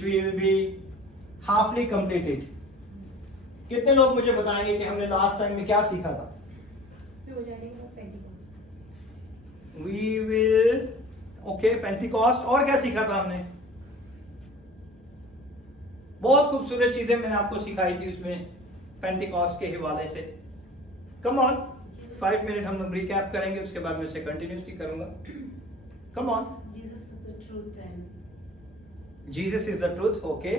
which will be halfly completed. कितने लोग मुझे बताएंगे कि हमने लास्ट टाइम में क्या सीखा था? We will, okay, Pentecost. और क्या सीखा था हमने? बहुत खूबसूरत चीजें मैंने आपको सिखाई थी उसमें पेंटिकॉस्ट के हवाले से. कम ऑन, 5 मिनट हम लोग रिकैप करेंगे, उसके बाद मैं इसे कंटिन्यूसली करूंगा. Come on. Jesus is the truth and Jesus is the truth, okay.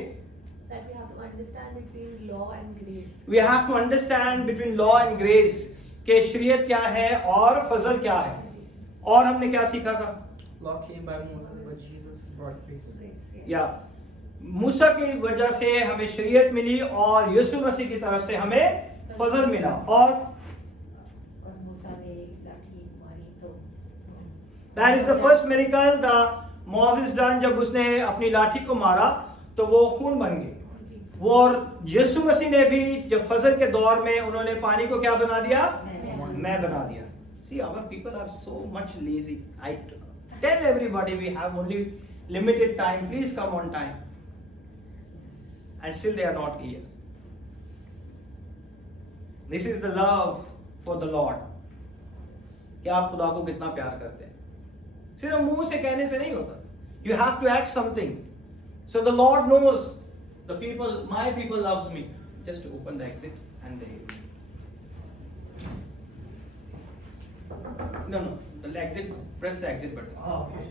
that we have to understand between law and grace. We have to understand between law and grace कि शरीयत क्या है और फजल क्या है. और हमने क्या सीखा था? Law came by Moses, but Jesus brought grace. Grace, yes. या मूसा की वजह से हमें शरीयत मिली और यीशु मसीह की तरफ से हमें फजल मिला. और मूसा ने लाठी मारी तो that is the first miracle the Moses done. जब उसने अपनी लाठी को मारा तो वो खून बन गए. वो और यीशु मसीह ने भी जब फजल के दौर में उन्होंने पानी को क्या बना दिया? मैं बना दिया. See, our people are so much lazy. I tell everybody we have only limited time. Please come on time. And still they are not here. This is the love for the Lord. कि आप खुदा को कितना प्यार करते हैं. सिर्फ मुंह से कहने से नहीं होता. You have to act something. So the Lord knows the people, my people loves me. Just open the exit and they. No, the exit. Press the exit button. Oh, okay.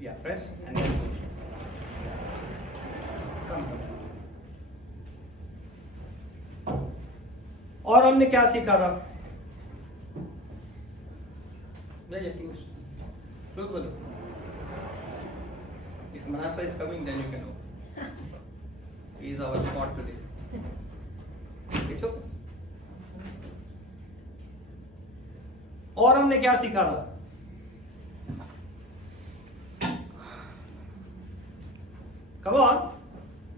Yeah, press and then push. Come. और हमने क्या सीखा था? Close the door. If Manasa is coming, then you can open. He is our spot today. It's okay. और हमने क्या सीखा था? Come on.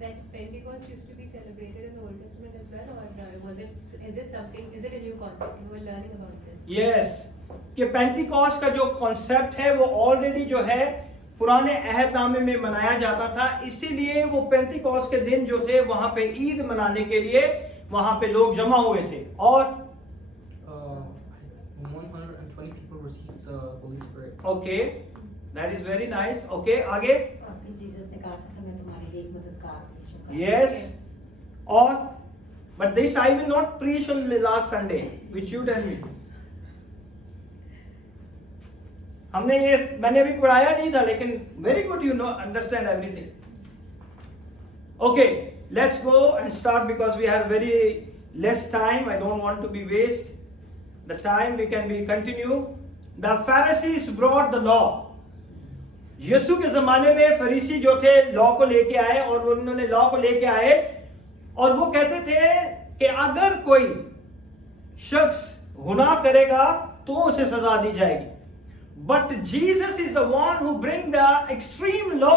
that Pentecost used to be celebrated in the Old Testament as well, or was it? Is it something? Is it a new concept? You were learning about this. Yes. कि Pentecost का जो concept है वो already जो है पुराने अहदनामे में मनाया जाता था. इसीलिए वो पेंटिकॉस्ट के दिन जो थे वहां पे ईद मनाने के लिए वहां पे लोग जमा हुए थे. और 120 people received the Holy Spirit. Okay, that is very nice. Okay, आगे. और फिर जीसस ने कहा था कि मैं तुम्हारे लिए एक मददगार भेजूंगा. यस. और but this I will not preach on last Sunday which you tell me. हमने ये मैंने भी पढ़ाया नहीं था, लेकिन very good, you know, understand everything. Okay, let's go and start because we have very less time. I don't want to be waste the time. We can be continue. The Pharisees brought the law. यीशु के जमाने में फरीसी जो थे law को लेके आए और उन्होंने लॉ को लेके आए और वो कहते थे कि अगर कोई शख्स गुनाह करेगा तो उसे सजा दी जाएगी. But Jesus is the one who bring the extreme law.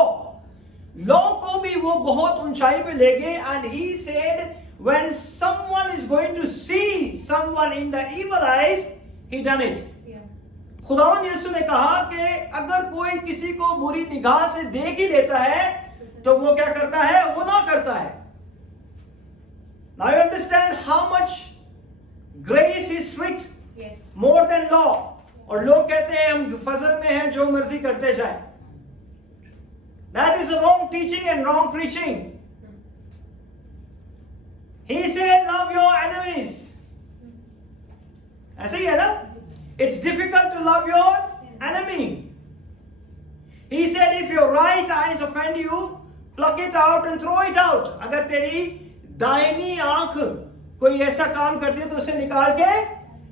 Law को भी वो बहुत ऊंचाई पे ले गए. And he said, when someone is going to see someone in the evil eyes, he done it. Yeah. खुदावन यीशु ने कहा कि अगर कोई किसी को बुरी निगाह से देख ही लेता है तो वो क्या करता है? गुनाह करता है. Now you understand how much grace is strict, Yes. more than law. और लोग कहते हैं हम फजल में हैं, जो मर्जी करते जाए. That is a wrong teaching and wrong preaching. He said, love your enemies. ऐसे ही है ना? It's difficult to love your enemy. He said, if your right eyes offend you, pluck it out and throw it out. अगर तेरी दाहिनी आंख कोई ऐसा काम करती है तो उसे निकाल के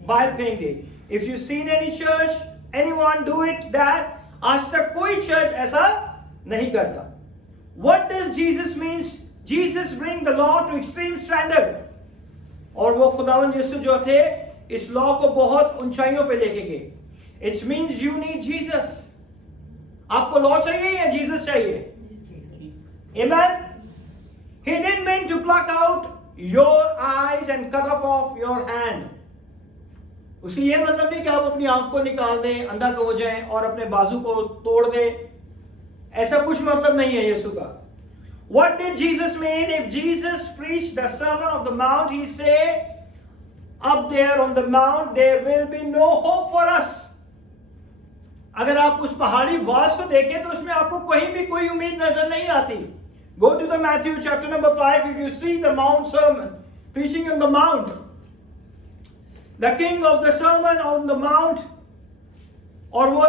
बाहर फेंक दे. If you seen any church, anyone do it that, आज तक कोई चर्च ऐसा नहीं करता. What does Jesus means? Jesus bring the law to extreme standard. और वो खुदावन यीशु जो थे इस लॉ को बहुत ऊंचाइयों पे लेके गए. It means you need Jesus. आपको लॉ चाहिए या जीसस चाहिए? Amen. He didn't mean to pluck out your eyes and cut off your hand. उसकी ये मतलब नहीं कि आप अपनी आंख को निकाल दें, अंधा को हो जाएं और अपने बाजू को तोड़ दें. ऐसा कुछ मतलब नहीं है यीशु का. What did Jesus mean? If Jesus preached the Sermon of the Mount, he said, up there on the mount, there will be no hope for us. अगर आप उस पहाड़ी वास को देखें तो उसमें आपको कहीं भी कोई उम्मीद नजर नहीं आती. Go to the Matthew chapter number 5, if you see the Mount Sermon, preaching on the Mount. The king of the Sermon on the Mount, और वो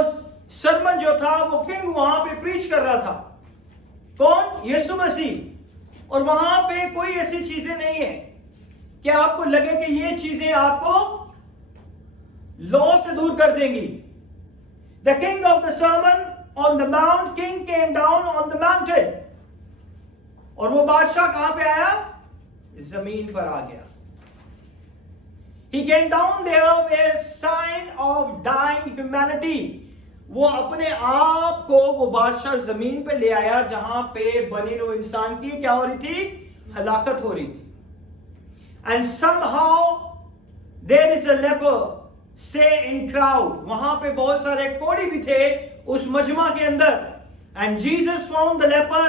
सरमन जो था वो किंग वहां पे प्रीच कर रहा था. कौन? यीशु मसीह. और वहां पे कोई ऐसी चीजें नहीं है कि आपको लगे कि ये चीजें आपको लॉ से दूर कर देंगी. The king of the sermon on the mount, king came down on the mountain. और वो बादशाह कहां पे आया? जमीन पर आ गया. He came down there where sign of dying humanity. वो अपने आप को वो बादशाह जमीन पे ले आया जहां पे बने हुए इंसान की क्या हो रही थी? हलाकत हो रही थी. And somehow there is a leper stay in crowd. वहां पे बहुत सारे कोढ़ी भी थे उस मजमा के अंदर. And Jesus found the leper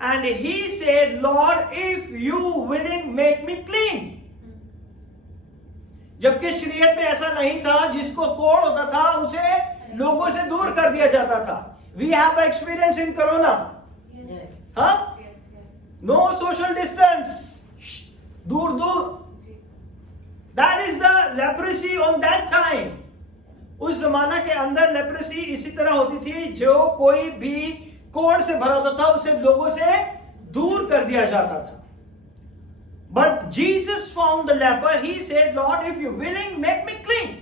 and he said, Lord, if you willing, make me clean. जबकि शरीयत में ऐसा नहीं था. जिसको कोढ़ होता था उसे लोगों से दूर कर दिया जाता था. We have experience in Corona. Yes. हाँ? Yes, yes. No social distance. दूर दूर. That is the leprosy on that time. उस जमाना के अंदर लेप्रेसी इसी तरह होती थी. जो कोई भी कोढ़ से भरा होता था उसे लोगों से दूर कर दिया जाता था. But Jesus found the leper. He said, Lord, if you're willing, make me clean.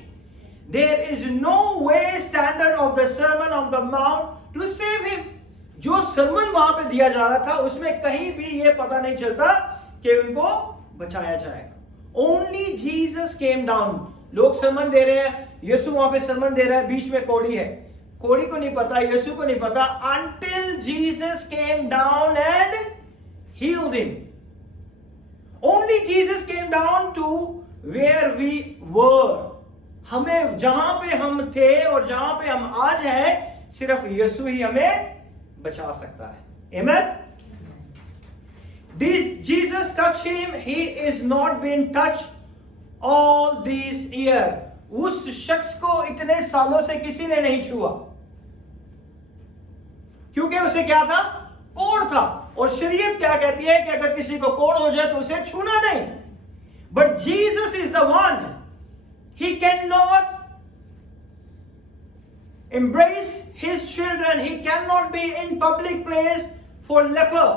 There is no way standard of the Sermon on the Mount to save him. जो सरमन वहां पे दिया जा रहा था उसमें कहीं भी ये पता नहीं चलता कि उनको बचाया जाएगा. Only Jesus came down. लोग सरमन दे रहे हैं, यीशु वहां पे सरमन दे रहा है, बीच में कोढ़ी है. कोढ़ी को नहीं पता, यीशु को नहीं पता, until Jesus came down and healed him. Only Jesus came down to where we were. हमें जहां पे हम थे और जहां पे हम आज हैं, सिर्फ यीशु ही हमें बचा सकता है. Amen. Did Jesus touch him? He is not been touched all these years. उस शख्स को इतने सालों से किसी ने नहीं छुआ. क्योंकि उसे क्या था? कोढ़ था. और शरीयत क्या कहती है कि अगर किसी को कोढ़ हो जाए तो उसे छूना नहीं. But Jesus is the one. He cannot embrace his children. He cannot be in public place for leper.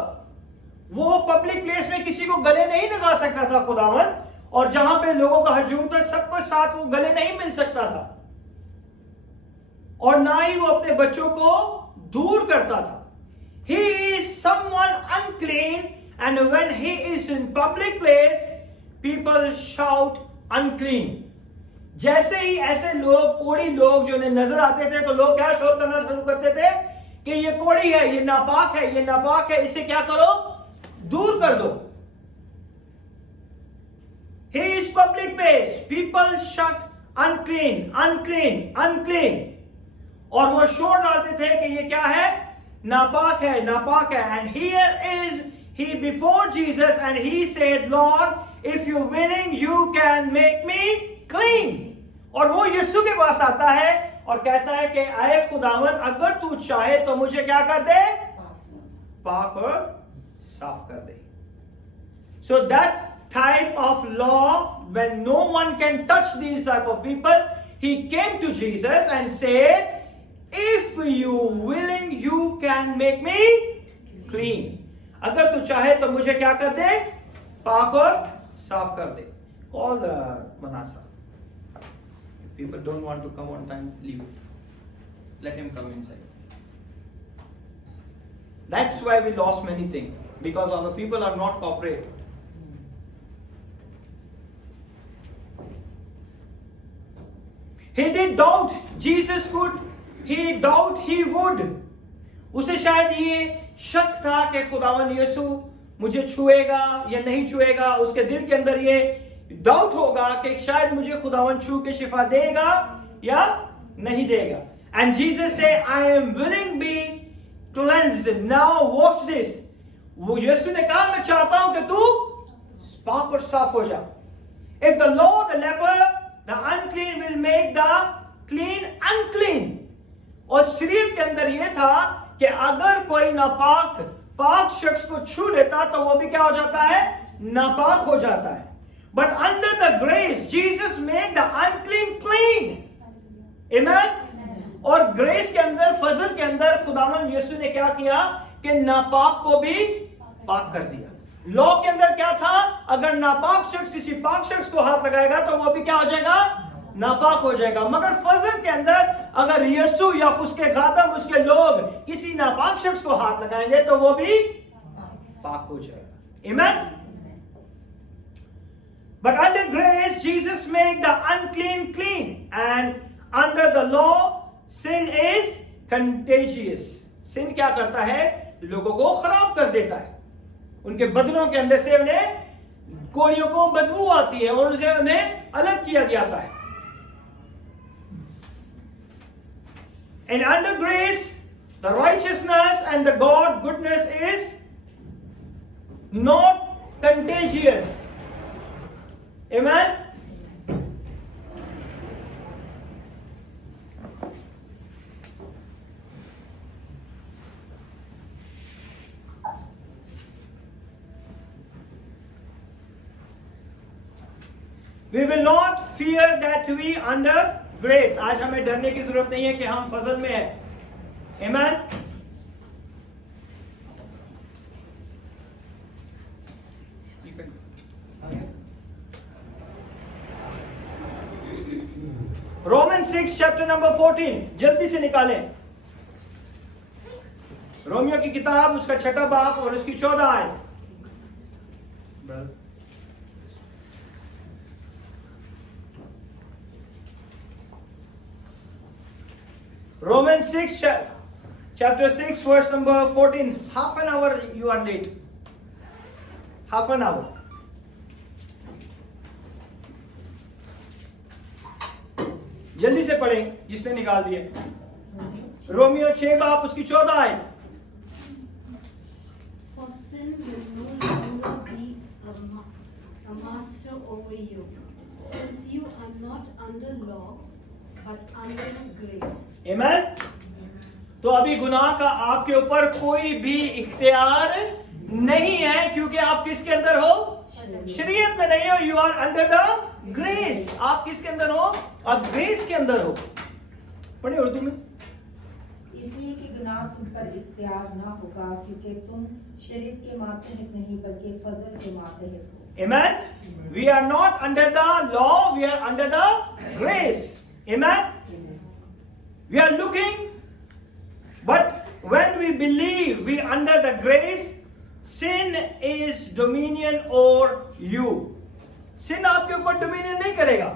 वो पब्लिक प्लेस में किसी को गले नहीं लगा सकता था खुदावन. और जहां पे लोगों का हजूम था सबको साथ वो गले नहीं मिल सकता था. और ना ही वो अपने बच्चों को दूर करता था. He is someone unclean, and when he is in public place, people shout unclean. जैसे ही ऐसे लोग, कोढ़ी लोग जो नजर आते थे तो लोग क्या शोर करना शुरू करते थे कि ये कोढ़ी है, ये नापाक है, ये नापाक है, इसे क्या करो? दूर कर दो. He is public place. People shout unclean, unclean, unclean. और वो शोर डालते थे कि ये क्या है? नापाक है, नापाक है. And here is he before Jesus and he said, Lord, if you're willing, you can make me clean. और वो यीशु के पास आता है और कहता है कि आए खुदावन, अगर तू चाहे तो मुझे क्या कर दे? पाक और साफ कर दे. So that type of law, when no one can touch these type of people, he came to Jesus and said, if you willing, you can make me clean. अगर तू चाहे तो मुझे क्या कर दे? पाक और साफ कर दे. Call Manasa. If people don't want to come on time, leave it. Let him come inside. That's why we lost many things, because our people are not cooperate. He did doubt Jesus could. He doubt he would. उसे शायद ये शक था कि खुदावन यीशु मुझे छुएगा या नहीं छुएगा. उसके दिल के अंदर ये डाउट होगा कि शायद मुझे खुदावन छू के शिफा देगा या नहीं देगा. And Jesus said, I am willing be cleansed. Now watch this. वो यीशु ने कहा मैं चाहता हूं कि तू पाक और साफ हो जा. If the law, the leper, the unclean will make the clean unclean. और शरीयत के अंदर यह था कि अगर कोई नापाक पाक शख्स को छू लेता तो वो भी क्या हो जाता है? नापाक हो जाता है. But under the grace, Jesus made the unclean clean. Amen. और ग्रेस के अंदर, फजल के अंदर खुदावंद यीशु ने क्या किया कि नापाक को भी पाक कर दिया. लॉ के अंदर क्या था? अगर नापाक शख्स किसी पाक शख्स को हाथ लगाएगा तो वो भी क्या हो जाएगा? नापाक हो जाएगा. मगर फजल के अंदर अगर यीशु या उसके खादम, उसके लोग किसी नापाक शख्स को हाथ लगाएंगे तो वो भी पाक हो जाएगा. Amen. But under grace, Jesus made the unclean clean, and under the law, sin is contagious. Sin क्या करता है? लोगों को खराब कर देता है. उनके बदनों के अंदर से उन्हें कोड़ियों को बदबू आती है और उनसे उन्हें अलग किया जाता है. And under grace, the righteousness and the God goodness is not contagious. Amen. We will not fear that we under grace. आज हमें डरने की जरूरत नहीं है कि हम फजल में हैं. Amen. Romans 6 chapter number 14 जल्दी से निकालें. रोमियो की किताब उसका 6 बाब और उसकी 14 आयत. Romans 6 chapter 6 verse number 14. Half an hour you are late. Half an hour. जल्दी से पढ़ें जिसने निकाल दिए. रोमियो 6 बाब उसकी 14 आयत. For sin will no longer be a master over you, since you are not under law, but under grace. Amen. तो अभी गुनाह का आपके ऊपर कोई भी इख्तियार नहीं है, क्योंकि आप किसके अंदर हो? शरीयत में नहीं हो. You are under the grace. आप किसके अंदर हो? आप ग्रेस के अंदर हो. पढ़े उर्दू में. इसलिए कि गुनाह तुम पर इख्तियार ना होगा, क्योंकि तुम शरीयत के मातहत नहीं बल्कि फजल के मातहत हो. Amen. We are not under the law, we are under the grace. Amen. We are looking, but when we believe we under the grace, sin is dominion over you. Sin आपके ऊपर डोमिनियन नहीं करेगा.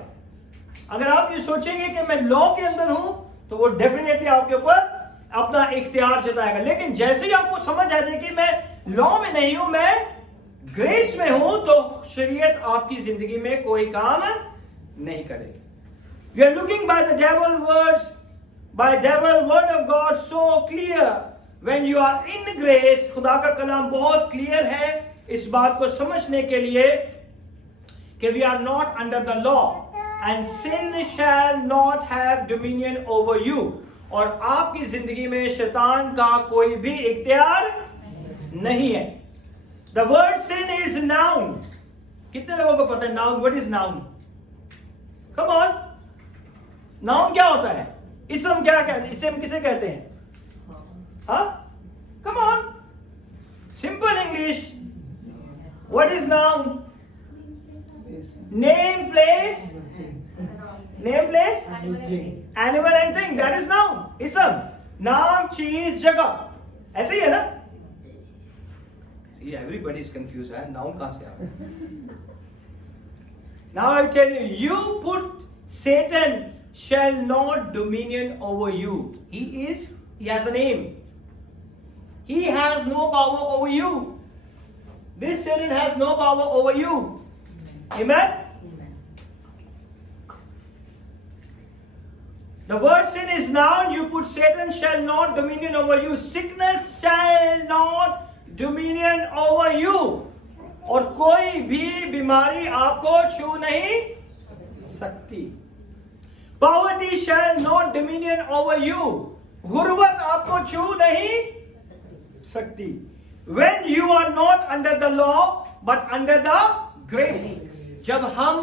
अगर आप ये सोचेंगे कि मैं लॉ के अंदर हूं तो वो डेफिनेटली आपके ऊपर अपना इख्तियार जताएगा. लेकिन जैसे ही आपको समझ आ जाए कि मैं लॉ में नहीं हूं, मैं ग्रेस में हूं, तो शरीयत आपकी जिंदगी में कोई काम नहीं करेगी. We are looking by the devil words, by devil word of God so clear. When you are in grace, खुदा का कलाम बहुत क्लियर है इस बात को समझने के लिए कि we are not under the law and sin shall not have dominion over you. और आपकी जिंदगी में शैतान का कोई भी इख्तियार नहीं है. The word sin is noun. कितने लोगों को पता है noun? What is noun? Come on. Noun क्या होता है? इसम क्या कहते हैं? इसम किसे कहते हैं? हाँ? Come on. Simple English. What is noun? Name, place. Name, place. Animal and thing. That is noun. इसम. नाम, चीज, जगह. ऐसे ही है ना? See, everybody is confused. है? नाउन कहाँ से आ रहा है? Now I tell you, you put Satan shall not dominion over you. He has a name. He has no power over you. This Satan has no power over you. Amen? The word sin is noun. You put Satan shall not dominion over you. Sickness shall not dominion over you. और कोई भी बीमारी आपको छू नहीं सकती. Poverty shall not dominion over you. गुर्बत आपको छू नहीं सकती. When you are not under the law but under the grace. जब हम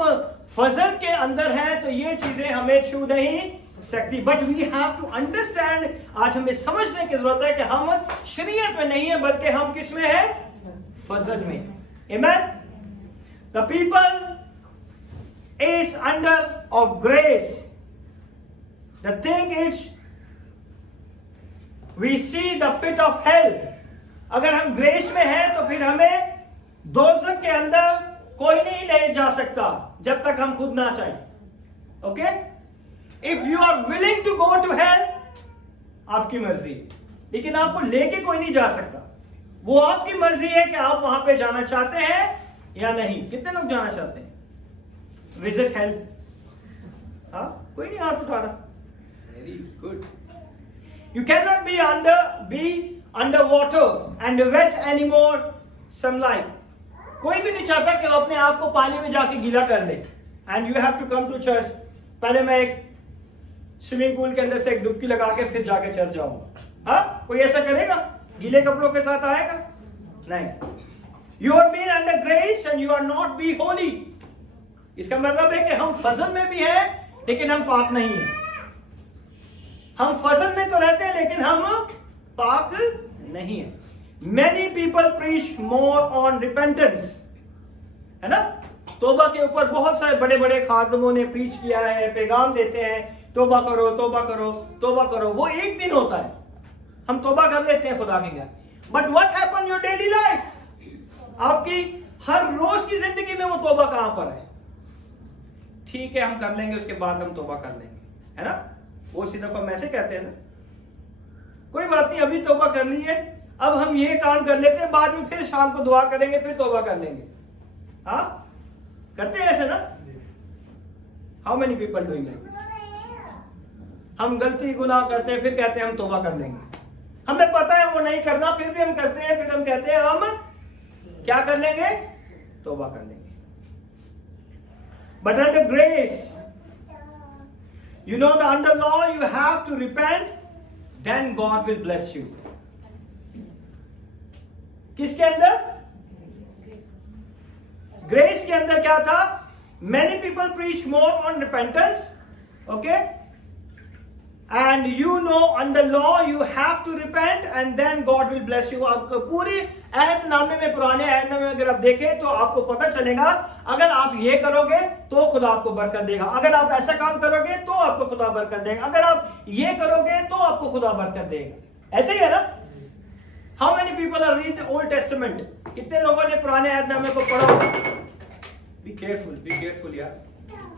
फजल के अंदर हैं तो ये चीजें हमें छू नहीं सकती. But we have to understand, आज हमें समझने की जरूरत है कि हम शरीयत में नहीं है बल्कि हम किस में है? फजल में. Amen. The people is under of grace. The thing is, we see the pit of hell. अगर हम ग्रेस में हैं तो फिर हमें दोज़ख के अंदर कोई नहीं ले जा सकता जब तक हम खुद ना चाहें. Okay? If you are willing to go to hell, आपकी मर्जी, लेकिन आपको लेके कोई नहीं जा सकता. वो आपकी मर्जी है कि आप वहां पे जाना चाहते हैं या नहीं. कितने लोग जाना चाहते हैं? Visit hell? हाँ, कोई नहीं हाथ उठा रहा. Very good. You can not be under water and wait any more sunlight. कोई भी नहीं चाहता कि वो अपने आप को पानी में जाके गीला कर ले. And you have to come to church. पहले मैं एक स्विमिंग पूल के अंदर से एक डुबकी लगा के फिर जाके चर्च जाऊंगा. हाँ, कोई ऐसा करेगा? गीले कपड़ों के साथ आएगा? नहीं. You are been under grace and you are not be holy. इसका मतलब है कि हम फजल में भी हैं लेकिन हम पाक नहीं हैं. हम फजल में तो रहते हैं लेकिन हम पाक नहीं हैं. Many people preach more on repentance, है ना? तौबा के ऊपर बहुत सारे बड़े बड़े खादमों ने प्रीच किया है, पैगाम देते हैं, तौबा करो, तौबा करो, तौबा करो. वो एक दिन होता है, हम तौबा कर लेते हैं खुदा के घर. But what happen your daily life? आपकी हर रोज की जिंदगी में वो तौबा कहां पर है? ठीक है, हम कर लेंगे, उसके बाद हम तौबा कर लेंगे, है ना? वो उसी दफा हम ऐसे कहते हैं ना, कोई बात नहीं, अभी तौबा कर ली है, अब हम ये काम कर लेते हैं, बाद में फिर शाम को दुआ करेंगे, फिर तौबा कर लेंगे. हाँ, करते हैं ऐसे ना? How many people doing like this? हम गलती गुनाह करते हैं, फिर कहते हैं हम तौबा कर लेंगे. हमें पता है वो नहीं करना, फिर भी हम करते हैं. फिर हम कहते हैं हम क्या कर लेंगे? तौबा कर लेंगे. But under grace, you know that under law you have to repent, then God will bless you. किसके अंदर? ग्रेस के अंदर क्या था? Many people preach more on repentance, okay? And you know under law you have to repent and then God will bless you. पूरी अहदनामे में, पुराने अहदनामे में अगर आप देखें तो आपको पता चलेगा, अगर आप ये करोगे तो खुदा आपको बरकत देगा, अगर आप ऐसा काम करोगे तो आपको खुदा बरकत देगा, अगर आप ये करोगे तो आपको खुदा बरकत देगा. ऐसे ही है ना? How many people are read the Old Testament? कितने लोगों ने पुराने अहदनामे को पढ़ा? बी केयरफुल यार,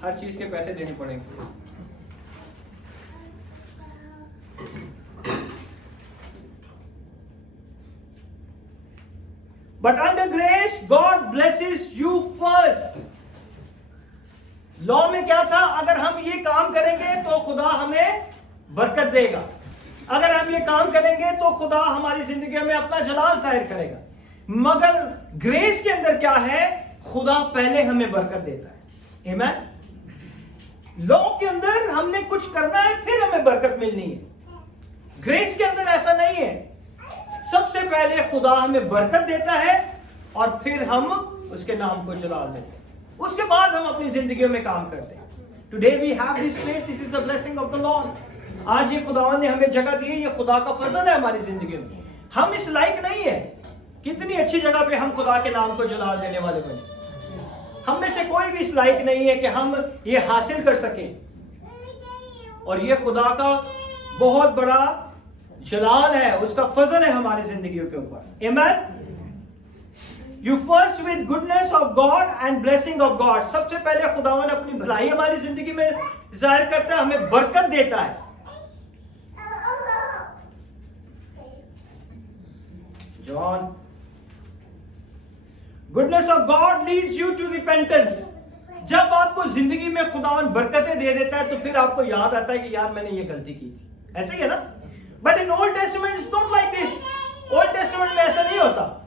हर चीज के पैसे देने पड़ेंगे. But under grace, God blesses you first. Law में क्या था? अगर हम ये काम करेंगे तो खुदा हमें बरकत देगा, अगर हम ये काम करेंगे तो खुदा हमारी जिंदगी में अपना जलाल जाहिर करेगा. मगर ग्रेस के अंदर क्या है? खुदा पहले हमें बरकत देता है. आमीन. लॉ के अंदर हमने कुछ करना है, फिर हमें बरकत मिलनी है. ग्रेस के अंदर ऐसा नहीं है. सबसे पहले खुदा हमें बरकत देता है और फिर हम उसके नाम को जलाल देते हैं, उसके बाद हम अपनी जिंदगियों में काम करते हैं. Today we have this place, this is the blessing of the Lord. आज ये खुदावन ने हमें जगह दी है, ये खुदा का फजल है हमारी जिंदगी में. हम इस लायक नहीं है. कितनी अच्छी जगह पे हम खुदा के नाम को जलाल देने वाले बने. हम में से कोई भी इस लायक नहीं है कि हम ये हासिल कर सकें, और ये खुदा का बहुत बड़ा जलाल है, उसका फजल है हमारी जिंदगियों के ऊपर. आमीन. You first with goodness of God and blessing of God. सबसे पहले खुदावन अपनी भलाई हमारी जिंदगी में जाहिर करता है, हमें बरकत देता है. John, goodness of God leads you to repentance. जब आपको जिंदगी में खुदावन बरकतें दे देता है तो फिर आपको याद आता है कि यार मैंने ये गलती की थी, ऐसे ही है ना? But in old testament it's not like this. Old testament में ऐसा नहीं होता।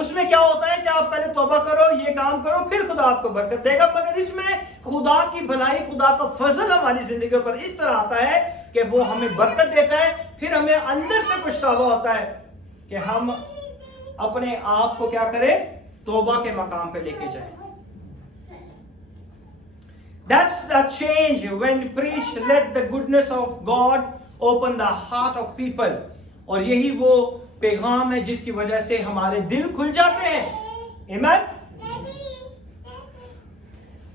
उसमें क्या होता है कि आप पहले तौबा करो, ये काम करो, फिर खुदा आपको बरकत देगा। मगर इसमें खुदा की भलाई, खुदा का फजल हमारी जिंदगी पर इस तरह आता है कि वो हमें बरकत देता है, फिर हमें अंदर से पछतावा होता है कि हम अपने आप को क्या करें, तौबा के मकाम पे लेके जाएं। That's the change when preach let the goodness of God open the heart of people। और यही वो पैगाम है जिसकी वजह से हमारे दिल खुल जाते हैं। Amen?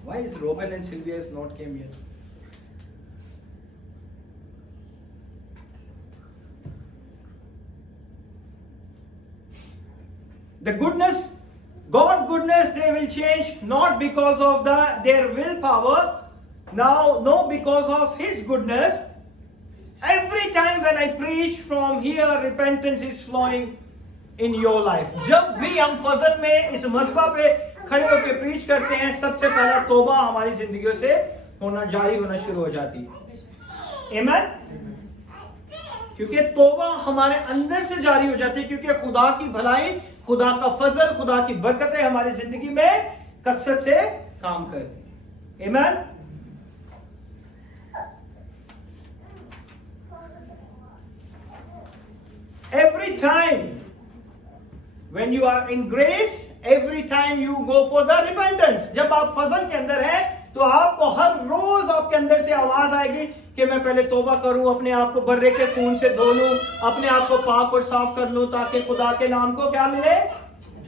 Why is Robin and Sylvia is not came yet? The goodness, God goodness, they will change not because of their willpower, now no, because of His goodness. Every time when I preach from here, repentance is flowing in your life. जब भी हम फजल में इस मज़बा पे खड़े होकर preach करते हैं, सबसे पहला तौबा हमारी जिंदगियों से जारी होना शुरू हो जाती है। Amen? क्योंकि तौबा हमारे अंदर से जारी हो जाती है, क्योंकि खुदा की भलाई, खुदा का फजल, खुदा की बरकतें हमारी जिंदगी में कसरत से काम करती है। Amen? Every time when you are in grace, every time you go for the repentance, जब आप फजल के अंदर हैं तो आपको हर रोज आपके अंदर से आवाज आएगी कि मैं पहले तौबा करूं, अपने आप को बर्रे के खून से धो लूं, अपने आप को पाक और साफ कर लूं, ताकि खुदा के नाम को क्या मिले,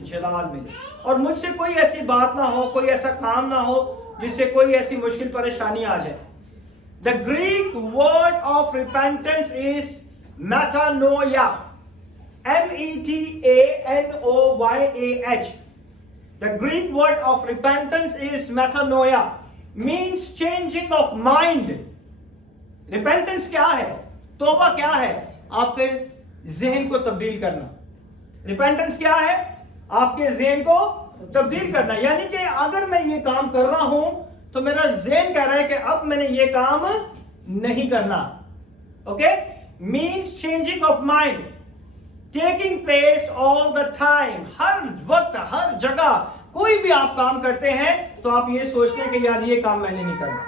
जलाल मिले, और मुझसे कोई ऐसी बात ना हो, कोई ऐसा काम ना हो जिससे कोई ऐसी मुश्किल परेशानी आ जाए। The Greek word of repentance is metanoia, metanoyah. The Greek word of repentance is metanoia, means changing of mind. Repentance क्या है? तौबा क्या है? आपके ज़हन को तब्दील करना। Repentance क्या है? आपके ज़हन को तब्दील करना, यानी कि अगर मैं ये काम कर रहा हूं तो मेरा ज़हन कह रहा है कि अब मैंने ये काम नहीं करना। Okay? Means changing of mind, taking place all the time। हर वक्त, हर जगह कोई भी आप काम करते हैं तो आप ये सोचते हैं कि यार ये काम मैंने नहीं करना,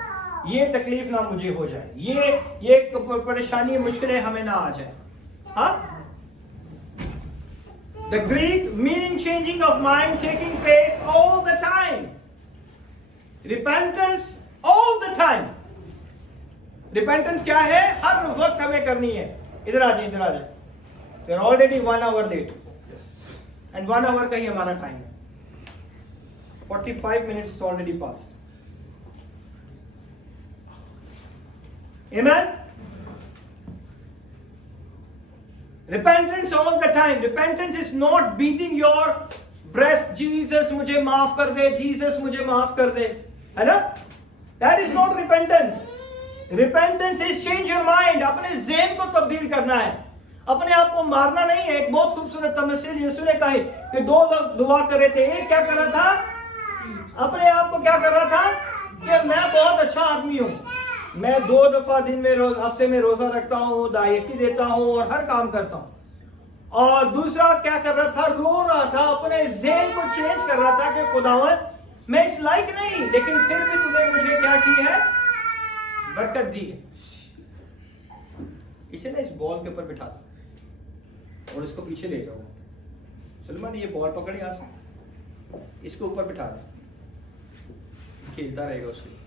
ये तकलीफ ना मुझे हो जाए, ये परेशानी, मुश्किलें हमें ना आ जाए। हाँ? The Greek meaning changing of mind taking place all the time. Repentance all the time. Repentance क्या है? हर वक्त हमें करनी है। इधर आ जाए, इधर आ जाए। We are already 1 hour late. And 1 hour का ही हमारा टाइम है। 45 minutes is already passed. Amen? Repentance all the time. Repentance is not beating your breast. Jesus मुझे माफ कर दे, Jesus मुझे माफ कर दे, है ना? That is not repentance. Repentance is change your mind. अपने ज़हन को तब्दील करना है, अपने आप को मारना नहीं है। एक बहुत खूबसूरत तमसील यीशु ने कही कि 2 लोग दुआ कर रहे थे। एक क्या कर रहा था? अपने आप को क्या कर रहा था कि मैं बहुत अच्छा आदमी हूँ, मैं 2 दफा दिन में हफ्ते में रोजा रखता हूँ, दायकी देता हूँ और हर काम करता हूँ। और दूसरा क्या कर रहा था? रो रहा था, अपने ज़हन को चेंज कर रहा था कि खुदावन मैं इस लायक नहीं, लेकिन फिर भी तूने मुझे क्या की है? बरकत दी है। इसे ना इस बॉल के ऊपर बिठा दो और इसको पीछे ले जाओ। सलमान ये बॉल पकड़ यहाँ से, इसको ऊपर बिठा दो, खेलता रहेगा उसके।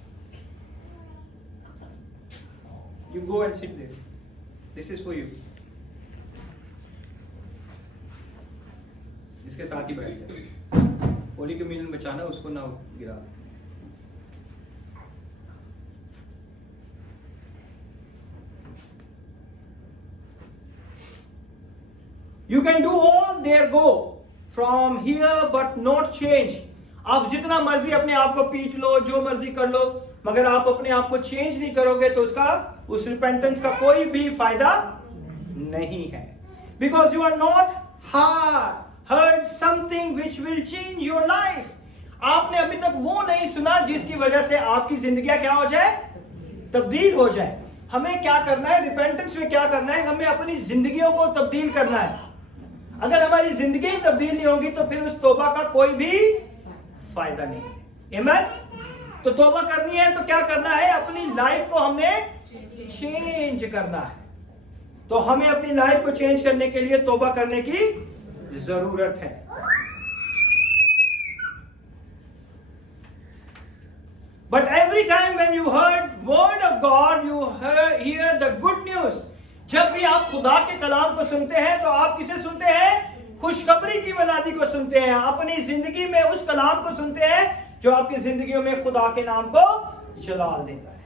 You go and sit there. This is for you. इसके साथ ही बैठ जाए। होली कम्युनियन बचाना, उसको ना गिरा। You can do all there go from here but not change. आप जितना मर्जी अपने आप को पीट लो, जो मर्जी कर लो, मगर आप अपने आप को चेंज नहीं करोगे तो उस रिपेंटेंस का कोई भी फायदा नहीं है। Because you are not heard something which will change your life. आपने अभी तक वो नहीं सुना जिसकी वजह से आपकी जिंदगी क्या हो जाए, तब्दील हो जाए। हमें क्या करना है, रिपेंटेंस में क्या करना है, हमें अपनी जिंदगियों को तब्दील करना है। अगर हमारी जिंदगी तब्दील नहीं होगी तो फिर उस तौबा का कोई भी फायदा नहीं है। आमीन। तो तौबा करनी है तो क्या करना है, अपनी लाइफ को हमने चेंज करना है। तो हमें अपनी लाइफ को चेंज करने के लिए तौबा करने की जरूरत है। But every time when you heard word of God, you hear the good news. जब भी आप खुदा के कलाम को सुनते हैं तो आप किसे सुनते हैं, खुशखबरी की मनादी को सुनते हैं। अपनी जिंदगी में उस कलाम को सुनते हैं जो आपकी जिंदगियों में खुदा के नाम को जलाल देता है।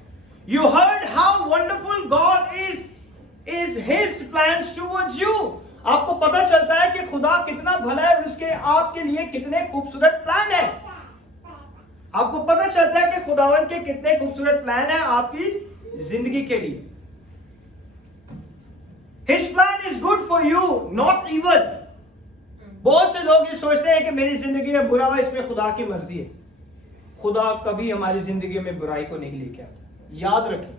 You heard how wonderful God is His plans towards you. आपको पता चलता है कि खुदा कितना भला है और उसके आपके लिए कितने खूबसूरत प्लान है। आपको पता चलता है कि खुदावन के कितने खूबसूरत प्लान है आपकी जिंदगी के लिए। His plan is good for you, not evil. बहुत से लोग ये सोचते हैं कि मेरी जिंदगी में बुरा हुआ, इसमें खुदा की मर्जी है। खुदा कभी हमारी जिंदगी में बुराई को नहीं लेके आता। याद रखें,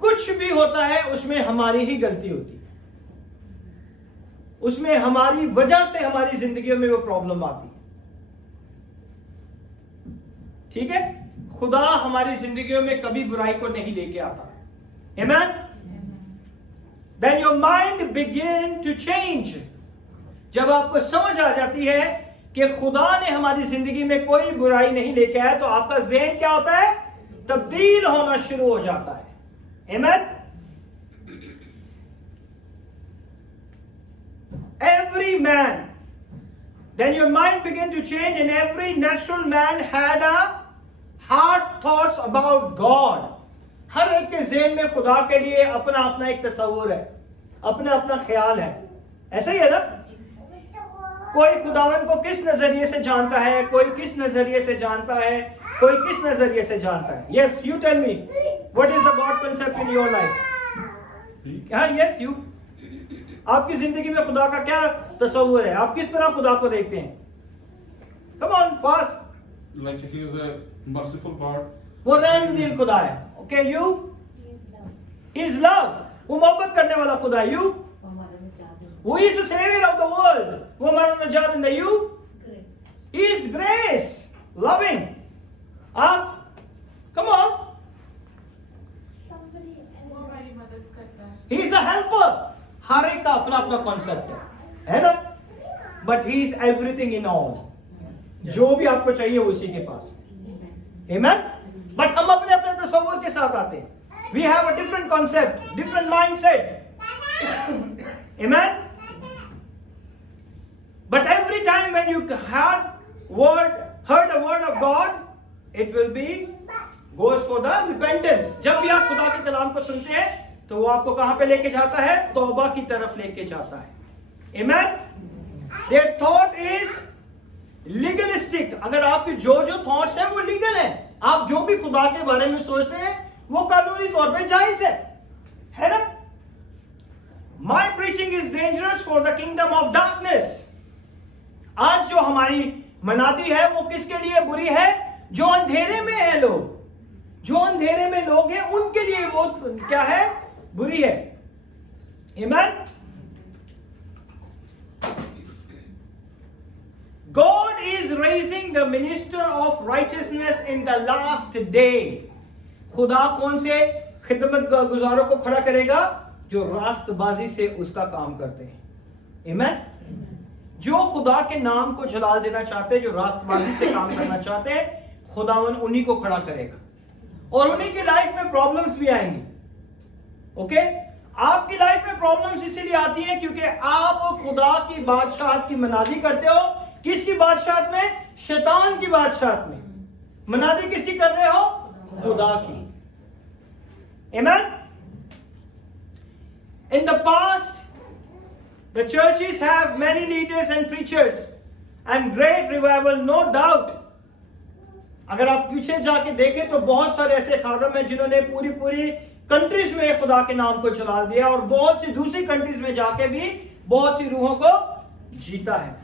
कुछ भी होता है उसमें हमारी ही गलती होती है, उसमें हमारी वजह से हमारी जिंदगियों में वो प्रॉब्लम आती है। ठीक है, खुदा हमारी जिंदगियों में कभी बुराई को नहीं लेके आता। Amen? Then your mind begin to change. जब आपको समझ आ जाती है कि खुदा ने हमारी जिंदगी में कोई बुराई नहीं लेके आया, तो आपका ज़हन क्या होता है, तब्दील होना शुरू हो जाता है। Amen? Every man, then your mind begin to change, and every natural man had a hard thoughts about God. हर एक के ज़हन में खुदा के लिए अपना अपना एक तस्वुर है, अपना अपना ख्याल है। ऐसा ही है ना? कोई खुदावन को किस नजरिए से जानता है, कोई किस नजरिए से जानता है, कोई किस नजरिए से जानता है। Yes, you tell me, what is the God concept in your life? हाँ, यस, यू, आपकी जिंदगी में खुदा का क्या तस्वुर है, आप किस तरह खुदा को देखते हैं? Come on, fast. Like he is a merciful God. वो रहम दिल खुदा है। Okay, you, he is love, वो मोहब्बत करने वाला खुदा है। You, who is the savior of the world, वो हमारा नजात है। You, he is grace, loving। आप, come on, वो हमारी मदद करता है। he is a helper। हर एक का अपना अपना कॉन्सेप्ट है ना? But he is everything in all। जो भी आपको चाहिए उसी के पास। Amen? But हम अपने अपने तस्वुर के साथ आते हैं। We have a different concept, different mindset। Amen? But every time when you heard a word of God, it will be goes for the repentance। जब भी आप खुदा के कलाम को सुनते हैं तो वो आपको कहां पे लेके जाता है, तौबा की तरफ लेके जाता है। Amen? Their thought is legalistic। अगर आपके जो थॉट्स हैं वो लीगल हैं, आप जो भी खुदा के बारे में सोचते हैं वो कानूनी तौर पे जायज है ना? My preaching is dangerous for the kingdom of darkness। आज जो हमारी मनादी है वो किसके लिए बुरी है? जो अंधेरे में है लोग, जो अंधेरे में लोग हैं उनके लिए वो क्या है, बुरी है। Amen? God is raising the minister of righteousness in the last day। खुदा कौन से खिदमत गुजारों को खड़ा करेगा? जो रास्तबाजी से उसका काम करते हैं। Amen? जो खुदा के नाम को जलाल देना चाहते हैं, जो रास्तबाजी से काम करना चाहते हैं, खुदावन उन्हीं को खड़ा करेगा और उन्हीं की लाइफ में प्रॉब्लम्स भी आएंगी। ओके? आपकी लाइफ में प्रॉब्लम्स इसीलिए आती हैं क्योंकि आप खुदा की बादशाहत की मनादी करते हो। किसकी बादशाहत में? शैतान की बादशाहत में। मनादी किसकी कर रहे हो? खुदा की। Amen? In the past, the churches have many leaders and preachers and great revival, no doubt। अगर आप पीछे जाके देखें तो बहुत सारे ऐसे खादम हैं जिन्होंने पूरी कंट्रीज में खुदा के नाम को चला दिया और बहुत सी दूसरी कंट्रीज में जाके भी बहुत सी रूहों को जीता है।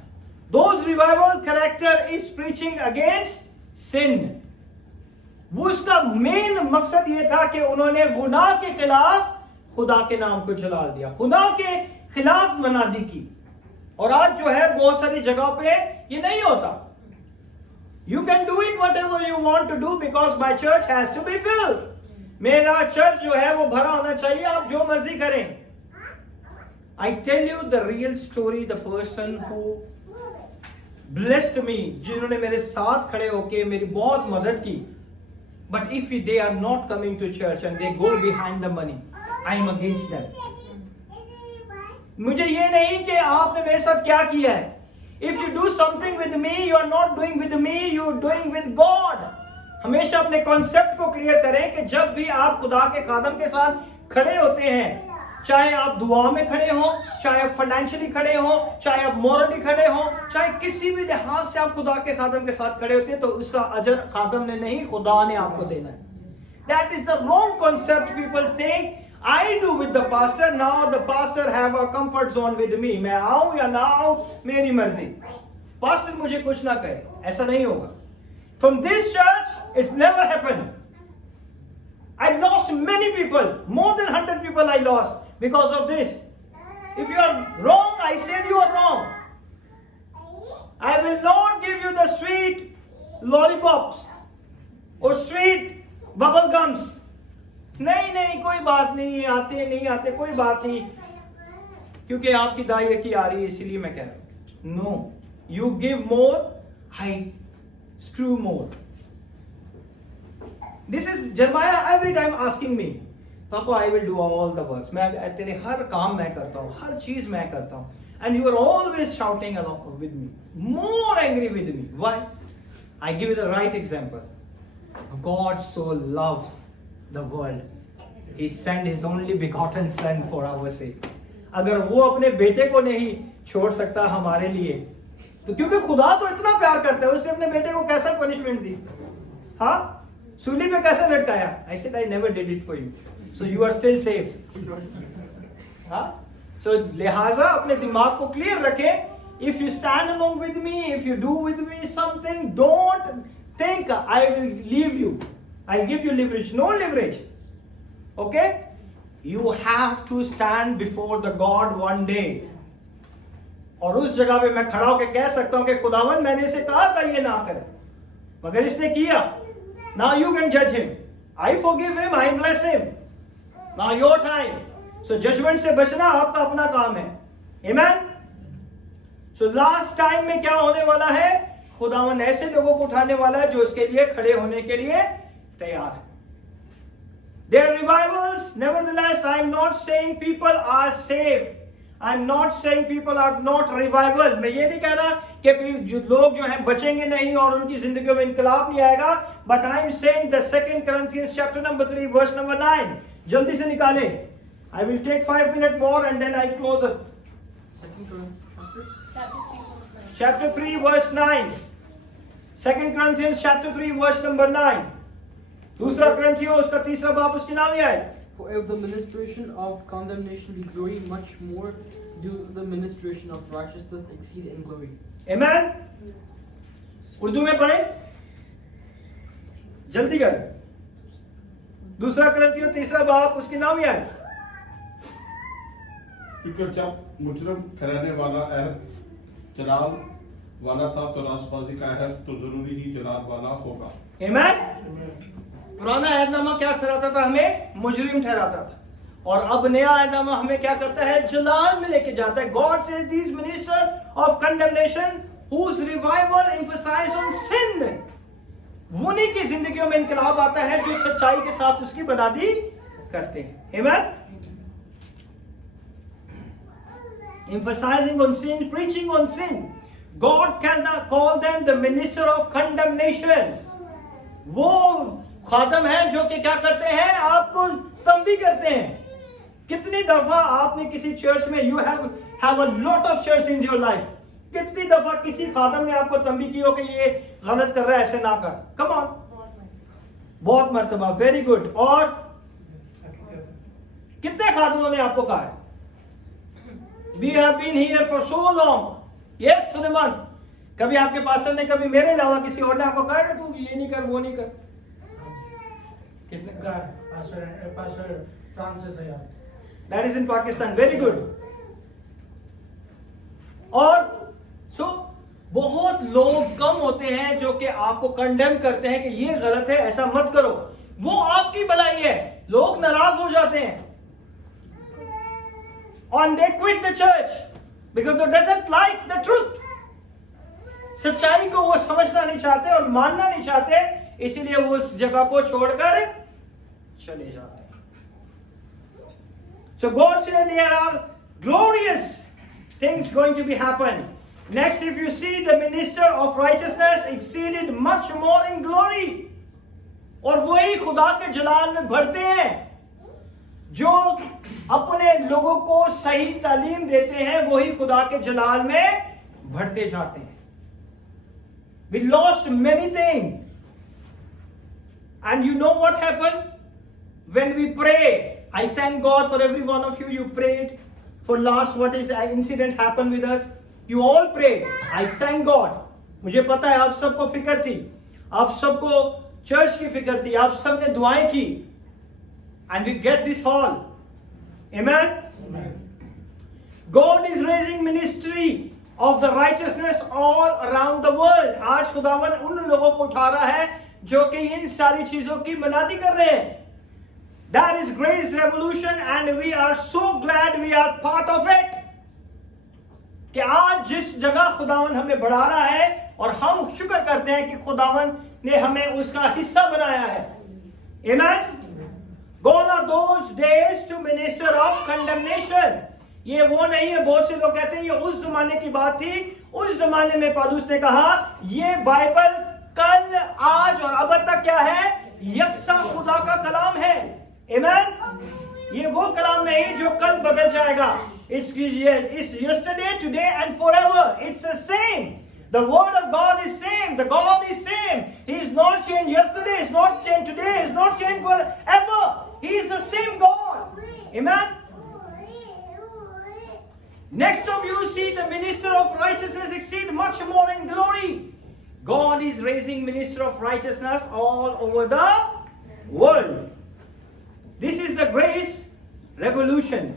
Those revival character is preaching against sin. वो उसका मेन मकसद ये था कि उन्होंने गुनाह के खिलाफ खुदा के नाम को जलाल दिया, खुदा के खिलाफ मनादी की। और आज जो है बहुत सारी जगहों पे ये नहीं होता। You can do it whatever you want to do because my church has to be filled. मेरा चर्च जो है वो भरा होना चाहिए, आप जो मर्जी करें। I tell you the real story, the person who blessed me, जिन्होंने मेरे साथ खड़े होके मेरी बहुत मदद की। But if they are not coming to church and they go behind the money, I am against them. मुझे ये नहीं कि आपने मेरे साथ क्या किया है। If you do something with me, you are not doing with me, you are doing with God. हमेशा अपने कॉन्सेप्ट को क्लियर करें कि जब भी आप खुदा के खादम के साथ खड़े होते हैं, चाहे आप दुआ में खड़े हो, चाहे आप फाइनेंशियली खड़े हो, चाहे आप मॉरली खड़े हो, चाहे किसी भी लिहाज से आप खुदा के खादम के साथ खड़े होते हैं, तो उसका अजर खादम ने नहीं, खुदा ने आपको देना है। That is the wrong concept. People think I do with the pastor, now the pastor have a comfort zone with me. मैं आऊं या ना आऊं मेरी मर्जी, पास्टर मुझे कुछ ना कहे, ऐसा नहीं होगा। From this church, it's never happened. I lost many people, more than 100 people I lost because of this. If you are wrong, I said you are wrong. I will not give you the sweet lollipops or sweet bubble gums. नहीं कोई बात नहीं, आते कोई बात नहीं, क्योंकि आपकी दाई की आ रही है इसलिए मैं कह रहा हूं। No, you give more, I screw more. This is Jeremiah every time asking me, Papa, I will do all the works. मैं तेरे हर काम मैं करता हूँ, हर चीज मैं करता हूँ, and you are always shouting along with me, more angry with me. Why? I give you the right example. God so loved the world, He sent His only begotten Son for our sake. अगर वो अपने बेटे को नहीं छोड़ सकता हमारे लिए, तो क्योंकि खुदा तो इतना प्यार करता है, उसने अपने बेटे को कैसा पनिशमेंट दी, हाँ, सूली पे कैसे लटकाया। I said I never did it for you, so you are still safe. हाँ, so लिहाजा अपने दिमाग को क्लियर रखें। If you stand along with me, if you do with me something, don't think I will leave you. I'll give you leverage. No leverage. Okay? You have to stand before the God one day. और उस जगह पे मैं खड़ा होकर कह सकता हूं कि खुदावन मैंने इसे कहा था ये ना करे, मगर इसने किया। Now you can judge him. I forgive him. I bless him. Now your time. So judgment से बचना आपका अपना काम है। Amen? So last time में क्या होने वाला है? खुदावन ऐसे लोगों को उठाने वाला है जो उसके लिए खड़े होने के लिए तैयार है। There are revivals. Nevertheless, I am not saying people are saved. I am not saying people are not revival. मैं ये नहीं कह रहा कि जो लोग जो हैं बचेंगे नहीं और उनकी जिंदगियों में इनकलाब नहीं आएगा. But I am saying the 2 Corinthians chapter number 3 verse number 9. जल्दी से निकालें. I will take 5 minutes more and then I close it. 2 Corinthians chapter 3 verse 9. 2 Corinthians chapter 3 verse number 9. दूसरा क्रंथियों उसका तीसरा बाप उसके नाम ही आए. For if the ministration of condemnation be glory, much more do the ministration of righteousness exceed in glory. Amen. Urdu में पढ़े, जल्दी करें. दूसरा क्रंथियों तीसरा बाप उसके नाम ही आए. क्योंकि जब मुजरम ठहराने वाला अहद जलाल वाला था तो रास्तबाजी का अहद तो जरूरी ही जलाल वाला होगा. Amen. पुराना अहदनामा क्या ठहराता था? हमें मुजरिम ठहराता था. और अब नया अहदनामा हमें क्या करता है? जलाल में लेके जाता है. God says these ministers of condemnation whose revival emphasize on sin. उन्हीं की जिंदगियों में इनकलाब आता है जो सच्चाई के साथ उसकी बनादी करते हैं. Amen. Emphasizing on sin, preaching on sin. God can call them the minister of condemnation. वो खादम है जो कि क्या करते हैं? आपको तंबी करते हैं. कितनी दफा आपने किसी चर्च में, you have a lot of church in your life, कितनी दफा किसी खादम ने आपको तंबी की हो कि ये गलत कर रहा है, ऐसे ना कर. कम ऑन, बहुत मर्तबा. Very good. और कितने खादमों ने आपको कहा है? We have been here for so long. Yes, Suleiman. कभी आपके पास्टर ने कभी मेरे अलावा किसी और ने आपको कहा कि तू ये नहीं कर वो नहीं कर? किसने कहा? पास्टर फ्रांसिस है यार। That is in Pakistan. Very good. और बहुत लोग कम होते हैं जो कि आपको कंडेम करते हैं कि ये गलत है, ऐसा मत करो। वो आपकी भलाई है। लोग नाराज हो जाते हैं and they quit the church because they doesn't like the truth. सच्चाई को वो समझना नहीं चाहते और मानना नहीं चाहते, इसीलिए वो उस जगह को छोड़कर चले जाते हैं। So God said there are glorious things going to be happen. Next, if you see the minister of righteousness exceeded much more in glory. और वही खुदा के जलाल में बढ़ते हैं जो अपने लोगों को सही तालीम देते हैं, वही खुदा के जलाल में बढ़ते जाते हैं। We lost many things. And you know what happened? When we pray, I thank God for every one of you. You prayed for last what is incident happened with us. You all prayed. I thank God. मुझे पता है आप सबको फिक्र थी, आप सबको church की फिक्र थी, आप सबने दुआएं की. And we get this hall. Amen? God is raising ministry of the righteousness all around the world. आज खुदावन उन लोगों को उठा रहा है जो कि इन सारी चीजों की मनादी कर रहे हैं. That is Grace Revolution and we are so glad we are part of it. कि आज जिस जगह खुदावन हमें बढ़ा रहा है और हम शुक्र करते हैं कि खुदावन ने हमें उसका हिस्सा बनाया है. Amen? Gone are those days to minister of condemnation. ये वो नहीं है. बहुत से लोग कहते हैं ये उस जमाने की बात थी. उस जमाने में पौलुस ने कहा ये बाइबल कल आज और अब तक क्या है, यकसा खुदा का कलाम है. Amen? ये वो कलाम नहीं जो कल बदल जाएगा. It's yesterday, today and forever. It's the same. The word of God is same. The God is same. He is not changed yesterday. He's not changed today. He's not changed forever. He is the same God. Amen? Next of you see the minister of righteousness exceed much more in glory. God is raising minister of righteousness all over the world. This is the grace revolution.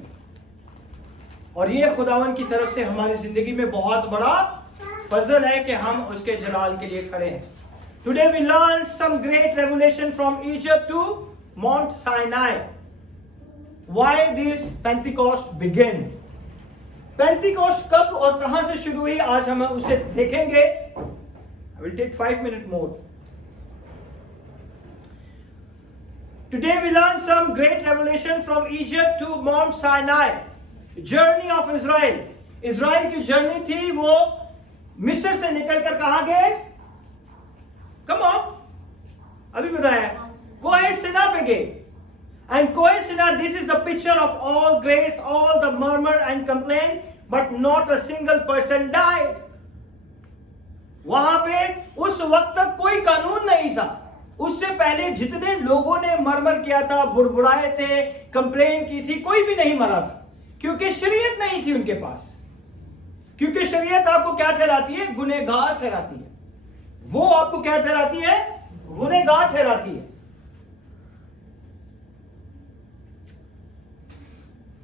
और ये खुदावन की तरफ से हमारी जिंदगी में बहुत बड़ा फजल है कि हम उसके जलाल के लिए खड़े हैं. Today we learn some great revelation from Egypt to Mount Sinai. Why this Pentecost began? Pentecost कब और कहां से शुरू हुई, आज हम उसे देखेंगे. I will take 5 minutes more. Today we learn some great revelation from Egypt to Mount Sinai. Journey of Israel. Israel की जर्नी थी, वो मिस्र से निकलकर कहां गए? Come on, अभी बताया. कोहे सिना पे गए. And कोहे सिना, this is the picture of all grace, all the murmur and complaint, but not a single person died. वहां पे उस वक्त तक कोई कानून नहीं था. उससे पहले जितने लोगों ने मरमर किया था, बुड़बुड़ाए थे, कंप्लेन की थी, कोई भी नहीं मरा था, क्योंकि शरीयत नहीं थी उनके पास. क्योंकि शरीयत आपको क्या ठहराती है? गुनहगार ठहराती है. वो आपको क्या ठहराती है? गुनहगार ठहराती है.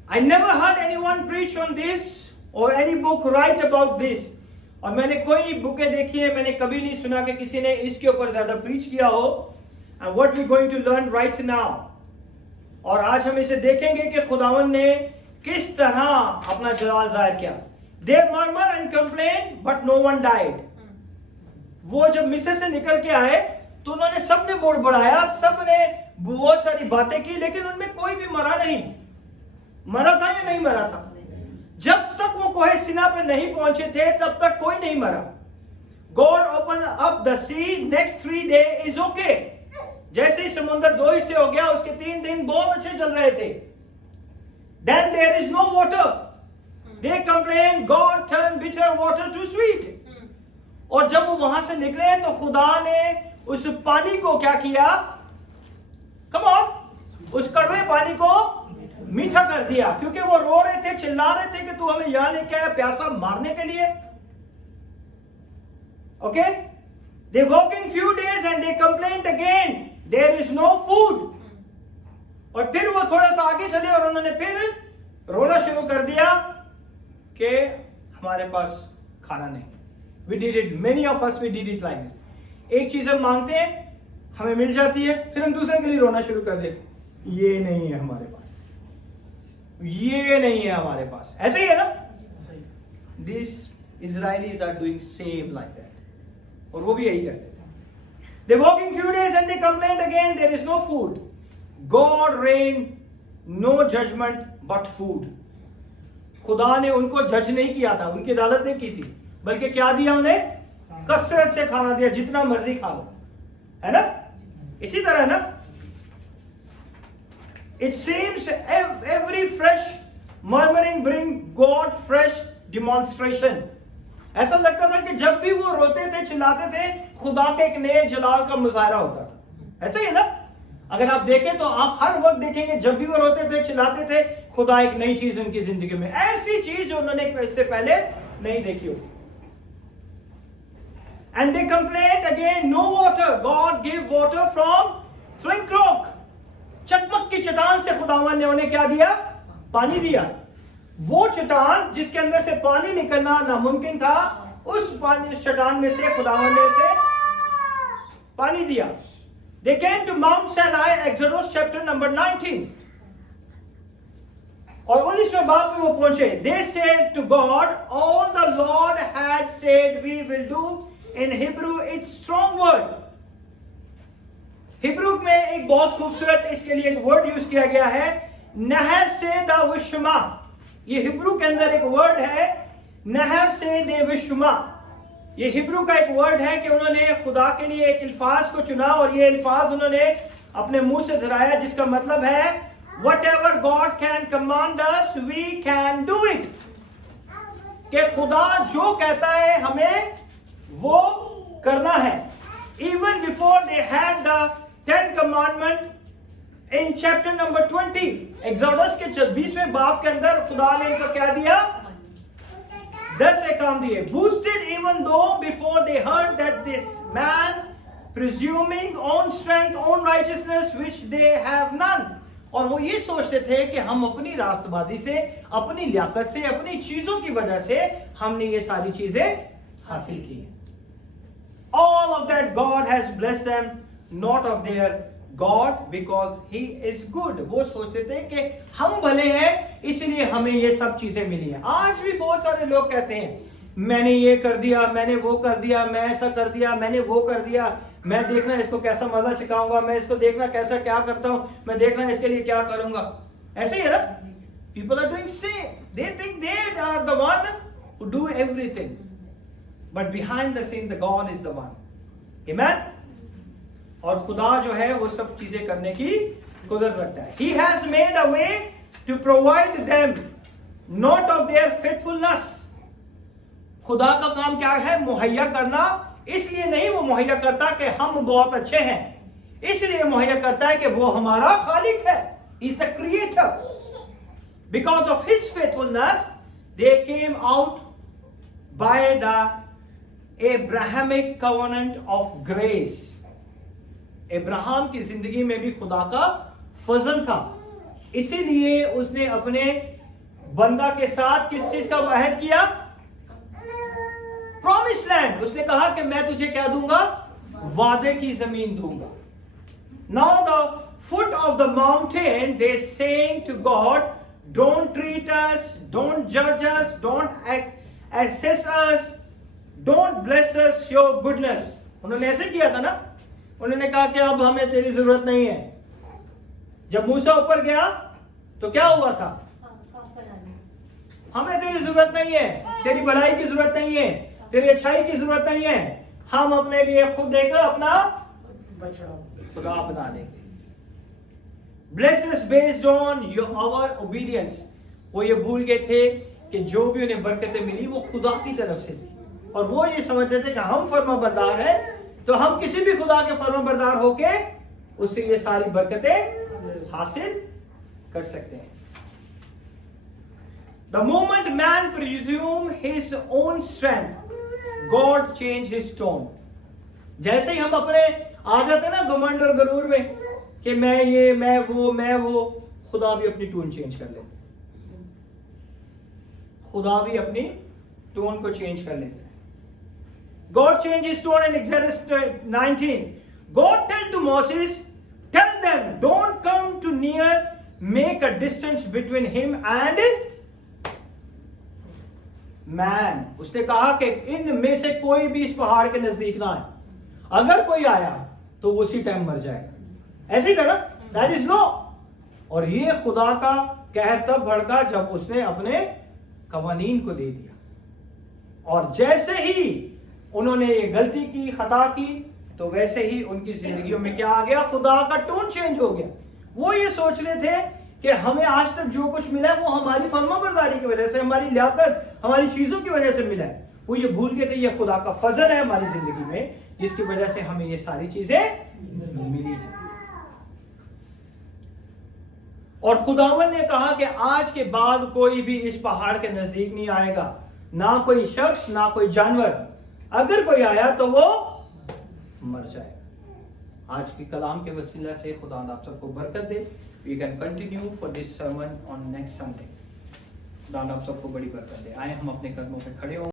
I never heard anyone preach on this or any book write about this. और मैंने कोई बुकें देखी है, मैंने कभी नहीं सुना कि किसी ने इसके ऊपर ज्यादा प्रीच किया हो. And what we going to learn right now. और आज हम इसे देखेंगे कि खुदावन ने किस तरह अपना जलाल जाहिर किया. They murmur and complain, but no one died. वो जब मिस्र से निकल के आए तो उन्होंने सबने बोल बढ़ाया, सबने बहुत सारी बातें की, लेकिन उनमें कोई भी मरा नहीं. मरा था या नहीं मरा था? जब तक वो कोहे सिना पे नहीं पहुंचे थे तब तक कोई नहीं मरा. God opened up the sea. Next 3 days is okay. जैसे ही समुद्र 2 हिस्से हो गया, उसके 3 दिन बहुत अच्छे चल रहे थे. Then there is no water. They complain. God turned bitter water to sweet. और जब वो वहां से निकले तो खुदा ने उस पानी को क्या किया? Come on, उस कड़वे पानी को मीठा कर दिया, क्योंकि वो रो रहे थे, चिल्ला रहे थे कि तू हमें यहां लेके आया प्यासा मारने के लिए. Okay? They walking few days and they complained again. There is no food. और फिर वो थोड़ा सा आगे चले और उन्होंने फिर रोना शुरू कर दिया कि हमारे पास खाना नहीं. We did it. Many of us we did it like this. एक चीज हम मांगते हैं, हमें मिल जाती है, फिर हम दूसरे के लिए रोना शुरू कर देते. ये नहीं है हमारे पास, ये नहीं है हमारे पास. ऐसे ही है ना? These Israelis are doing same like that. और वो भी यही करते थे. They walking few days and they complained again. There is no food. God rained no judgment but food. खुदा ने उनको जज नहीं किया था, उनकी अदालत नहीं की थी, बल्कि क्या दिया उन्हें? कसरत से खाना दिया, जितना मर्जी खा लो, है ना? इसी तरह ना, it seems every fresh murmuring bring God fresh demonstration. ऐसा लगता था कि जब भी वो रोते थे, चिल्लाते थे, खुदा के एक नए जलाल का मुजाहरा होता था. ऐसा ही है ना? अगर आप देखें तो आप हर वक्त देखेंगे, जब भी वो रोते थे, चिल्लाते थे, खुदा एक नई चीज उनकी जिंदगी में, ऐसी चीज जो उन्होंने इससे पहले नहीं देखी होगी. And they complained again, no water. God gave water from flint rock. चकमक की चट्टान से खुदावन ने उन्हें क्या दिया? पानी दिया. वो चट्टान जिसके अंदर से पानी निकलना नामुमकिन था, उस चट्टान में से खुदावन ने उसे पानी दिया. They came to Mount Sinai, Exodus chapter number 19. और 19वें बाब में वो पहुंचे. They said to God, all the Lord had said we will do. In Hebrew, it's strong word. Hebrew में एक बहुत खूबसूरत इसके लिए एक वर्ड यूज किया गया है, नहसेदाविश्मा. ये हिब्रू के अंदर एक वर्ड है, नहसेदाविश्मा. ये हिब्रू का एक वर्ड है कि उन्होंने खुदा के लिए एक अल्फाज को चुना और ये अल्फाज उन्होंने अपने मुंह से दोहराया, जिसका मतलब है whatever God can command us, we can do it. कि खुदा जो कहता है हमें वो करना है. Even before they had the 10 commandment in chapter number 20, Exodus के 20वें बाब के अंदर खुदा ने इनको क्या दिया? 10 काम दिए. Boosted even though before they heard that this man presuming own strength, own righteousness which they have none. और वो ये सोचते थे कि हम अपनी रास्तबाजी से, अपनी लियाकत से, अपनी चीजों की वजह से हमने ये सारी चीजें हासिल की. All of that God has blessed them, not of their God, because He is good. वो सोचते थे कि हम भले हैं इसलिए हमें ये सब चीजें मिली हैं. आज भी बहुत सारे लोग कहते हैं मैंने ये कर दिया, मैंने वो कर दिया, मैं ऐसा कर दिया, मैंने वो कर दिया, मैं देखना इसको कैसा मजा चखाऊंगा, मैं इसको देखना कैसा क्या करता हूं, मैं देखना इसके लिए क्या करूंगा. ऐसे ही है ना? People are doing same. They think they are the one who do everything. But behind the scene, the God is the one. Amen? और खुदा जो है वो सब चीजें करने की कुदरत रखता है. He has made a way to provide them, not of their faithfulness. खुदा का काम क्या है? मुहैया करना. इसलिए नहीं वो मुहैया करता कि हम बहुत अच्छे हैं, इसलिए मुहैया करता है कि वो हमारा खालिक है. He is the creator. Because of his faithfulness, they came out by the Abrahamic covenant of grace. Abraham की जिंदगी में भी खुदा का फजल था, इसीलिए उसने अपने बंदा के साथ किस चीज का वाहिद किया? Promise land. उसने कहा कि मैं तुझे क्या दूंगा? वादे की जमीन दूंगा. Now the foot of the mountain, they saying to God, don't treat us, don't judge us, don't assess us, don't bless us your goodness. उन्होंने ऐसे किया था ना. उन्होंने कहा कि अब हमें तेरी जरूरत नहीं है. जब मूसा ऊपर गया तो क्या हुआ था? हमें तेरी जरूरत नहीं है, तेरी भलाई की जरूरत नहीं है, तेरी अच्छाई की जरूरत नहीं है, हम अपने लिए खुद देकर अपना खुदा बना लेंगे. Bless us based on our obedience. वो ये भूल गए थे कि जो भी उन्हें बरकतें मिली वो खुदा की तरफ से थी, और वो ये समझते थे कि हम फर्माबरदार हैं तो हम किसी भी खुदा के फर्माबरदार होके उससे ये सारी बरकतें हासिल कर सकते हैं. The moment man presume his own strength, God changed his tone. जैसे ही हम अपने आ जाते ना घमंड और गरूर में कि मैं ये, मैं वो, खुदा भी अपनी टोन चेंज कर लेते हैं। खुदा भी अपनी टोन को चेंज कर लेते हैं। God changed his tone in Exodus 19. God told to Moses, tell them, don't come too near, make a distance between him and man. उसने कहा कि इन में से कोई भी इस पहाड़ के नजदीक ना आए, अगर कोई आया तो वो उसी टाइम मर जाएगा। ऐसे ही था ना, दैट इज नो। और ये खुदा का कहर तब भड़का जब उसने अपने कवानीन को दे दिया, और जैसे ही उन्होंने ये गलती की, खता की, तो वैसे ही उनकी जिंदगियों में क्या आ गया, खुदा का टोन चेंज हो गया। वो ये सोच रहे थे कि हमें आज तक जो कुछ मिला है वो हमारी फर्माबरदारी की वजह से, हमारी लियाकत, हमारी चीजों की वजह से मिला है। वो ये भूल गए थे ये खुदा का फजल है हमारी जिंदगी में, जिसकी वजह से हमें ये सारी चीजें मिली। और खुदावन ने कहा कि आज के बाद कोई भी इस पहाड़ के नजदीक नहीं आएगा, ना कोई शख्स, ना कोई जानवर। अगर कोई आया तो वो मर जाएगा। आज की कलाम के वसीला से खुदा आप सबको बरकत दे। We can continue for this sermon on next Sunday. खुदा आप सबको बड़ी बरकत दे। आए हम अपने कदमों पे खड़े हों।